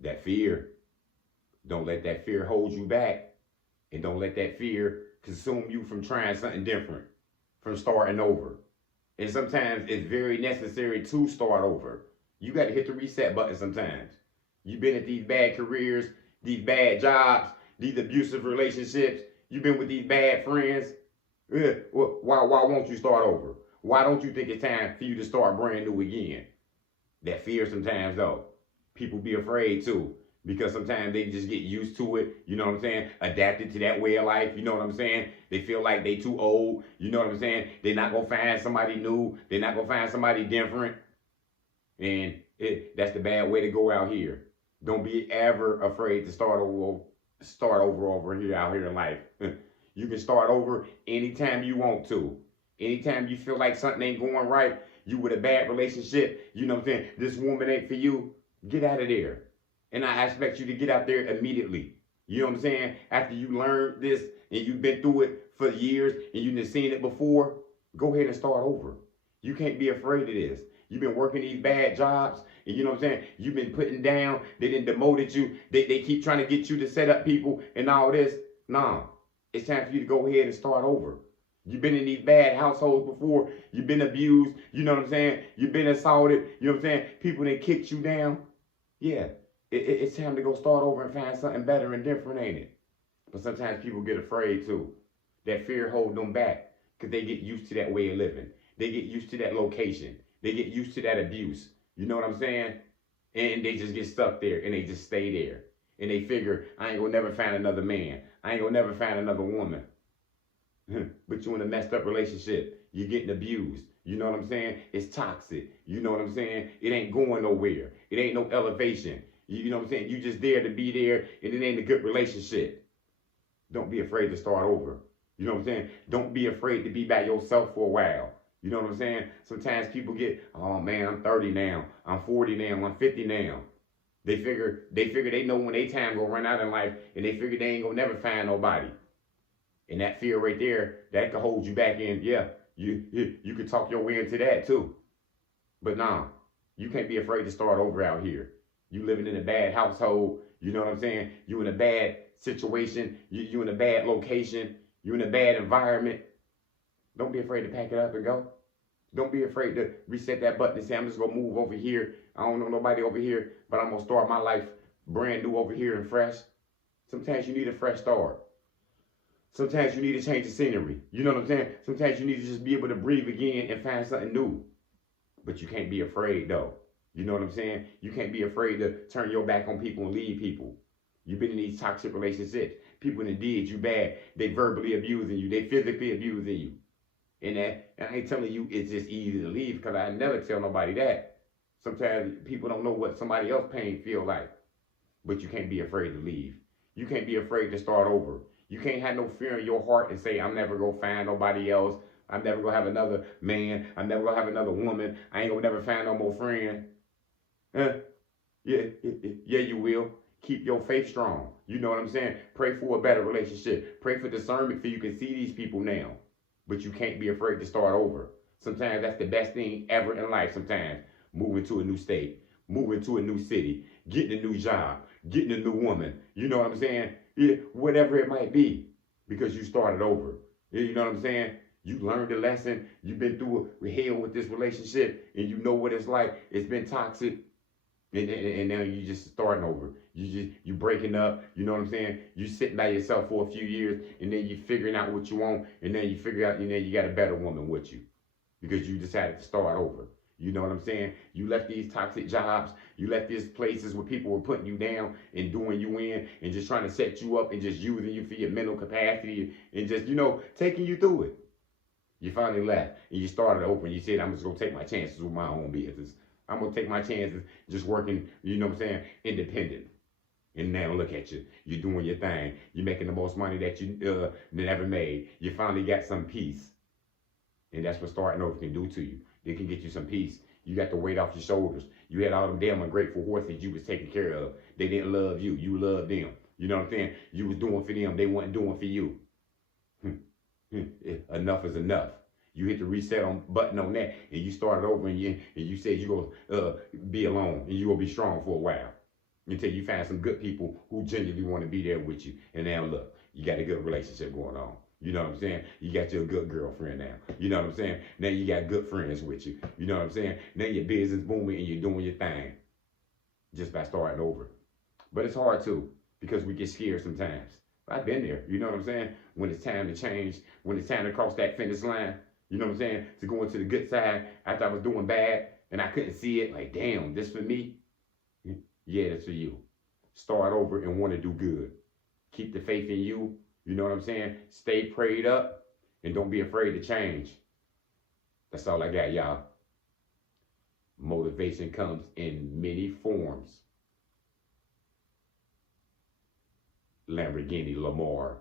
That fear, don't let that fear hold you back. And don't let that fear consume you from trying something different, from starting over. And sometimes it's very necessary to start over. You got to hit the reset button sometimes. You've been at these bad careers, these bad jobs, these abusive relationships. You've been with these bad friends. Why won't you start over? Why don't you think it's time for you to start brand new again? That fear sometimes, though, people be afraid too. Because sometimes they just get used to it, you know what I'm saying? Adapted to that way of life, you know what I'm saying? They feel like they too old, you know what I'm saying? They're not gonna find somebody new, they're not gonna find somebody different. And that's the bad way to go out here. Don't be ever afraid to start over here out here in life. You can start over anytime you want to. Anytime you feel like something ain't going right, you with a bad relationship, you know what I'm saying? This woman ain't for you, get out of there. And I expect you to get out there immediately. You know what I'm saying? After you learned this and you've been through it for years and you've seen it before, go ahead and start over. You can't be afraid of this. You've been working these bad jobs, and you know what I'm saying? You've been putting down, they didn't demoted you, they keep trying to get you to set up people and all this. Nah, it's time for you to go ahead and start over. You've been in these bad households before, you've been abused, you know what I'm saying? You've been assaulted, you know what I'm saying? People that kicked you down. Yeah, it's time to go start over and find something better and different, ain't it? But sometimes people get afraid too. That fear holds them back because they get used to that way of living. They get used to that location. They get used to that abuse. You know what I'm saying? And they just get stuck there and they just stay there. And they figure, I ain't gonna never find another man. I ain't gonna never find another woman. But you in a messed up relationship. You're getting abused. You know what I'm saying? It's toxic. You know what I'm saying? It ain't going nowhere. It ain't no elevation. You know what I'm saying? You just there to be there and it ain't a good relationship. Don't be afraid to start over. You know what I'm saying? Don't be afraid to be by yourself for a while. You know what I'm saying? Sometimes people get, oh man, I'm 30 now, I'm 40 now, I'm 50 now. They figure they know when they time gonna run out in life, and they figure they ain't gonna never find nobody. And that fear right there, that could hold you back in. Yeah, you could talk your way into that too. But nah, you can't be afraid to start over out here. You living in a bad household, you know what I'm saying? You in a bad situation, you in a bad location, you in a bad environment. Don't be afraid to pack it up and go. Don't be afraid to reset that button and say, I'm just gonna move over here. I don't know nobody over here, but I'm gonna start my life brand new over here and fresh. Sometimes you need a fresh start. Sometimes you need to change the scenery. You know what I'm saying? Sometimes you need to just be able to breathe again and find something new. But you can't be afraid though. You know what I'm saying? You can't be afraid to turn your back on people and leave people. You've been in these toxic relationships. People that did you bad. They verbally abusing you. They physically abusing you. And I ain't telling you it's just easy to leave because I never tell nobody that. Sometimes people don't know what somebody else's pain feel like. But you can't be afraid to leave. You can't be afraid to start over. You can't have no fear in your heart and say, I'm never gonna find nobody else. I'm never gonna have another man. I'm never gonna have another woman. I ain't gonna never find no more friend. Huh? Yeah, yeah, you will. Keep your faith strong. You know what I'm saying? Pray for a better relationship. Pray for discernment so you can see these people now. But you can't be afraid to start over. Sometimes that's the best thing ever in life. Sometimes moving to a new state, moving to a new city, getting a new job, getting a new woman. You know what I'm saying? Yeah, whatever it might be, because you started over. You know what I'm saying? You learned a lesson. You've been through hell with this relationship, and you know what it's like. It's been toxic, and now you just starting over. You breaking up. You know what I'm saying? You sitting by yourself for a few years, and then you figuring out what you want, and then you figure out, and then you got a better woman with you because you decided to start over. You know what I'm saying? You left these toxic jobs. You left these places where people were putting you down and doing you in and just trying to set you up and just using you for your mental capacity and just, taking you through it. You finally left and you started over and you said, I'm just going to take my chances with my own business. I'm going to take my chances just working, you know what I'm saying, independent. And now look at you. You're doing your thing. You're making the most money that you never made. You finally got some peace. And that's what starting over can do to you. They can get you some peace. You got the weight off your shoulders. You had all them damn ungrateful horses you was taking care of. They didn't love you. You loved them. You know what I'm saying? You was doing for them. They weren't doing for you. Enough is enough. You hit the reset button on that, and you started over, and you said you're going to be alone, and you're going to be strong for a while. until you find some good people who genuinely want to be there with you. And now look, you got a good relationship going on. You know what I'm saying? You got your good girlfriend now. You know what I'm saying? Now you got good friends with you. You know what I'm saying? Now your business booming and you're doing your thing just by starting over. But it's hard too because we get scared sometimes. I've been there. You know what I'm saying? When it's time to change, when it's time to cross that finish line, you know what I'm saying? To go into the good side after I was doing bad and I couldn't see it. Like, damn, this for me? Yeah, that's for you. Start over and want to do good. Keep the faith in you. You know what I'm saying? Stay prayed up and don't be afraid to change. That's all I got, y'all. Motivation comes in many forms. Lamborghini Lamar.